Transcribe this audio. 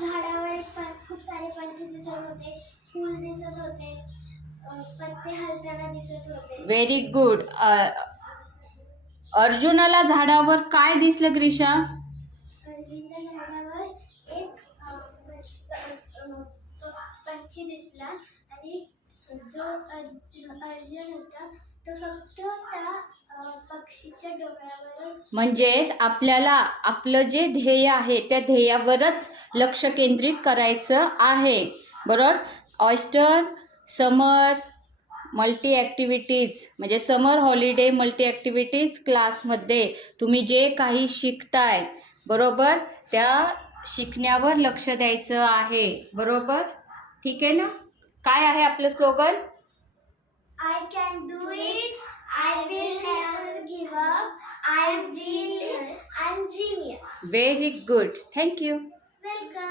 झाडावर खूप सारे पंछी दिसत होते, फूल दिसत होते, पत्ते हलताना दिसत होते. Very good. अर्जुनाला झाडावर काय दिसलं ग्रीशा? अर्जुनच्या झाडावर एक पंछी दिसला आणि जो अर्जुन होता तो फक्त त्या पक्षीच्या डोळ्यावर. म्हणजेच आपल्याला आपलं जे ध्येय आहे त्या ध्येयावरच लक्ष केंद्रित करायचं आहे, बरोबर. ऑयस्टर समर मल्टी ॲक्टिव्हिटीज म्हणजे समर हॉलिडे मल्टी ॲक्टिव्हिटीज क्लासमध्ये तुम्ही जे काही शिकताय, बरोबर, त्या शिकण्यावर लक्ष द्यायचं आहे, बरोबर. ठीक आहे ना. काय आहे आपलं slogan? I can do it, I will never give up, I am genius. Very good. Thank you. Welcome.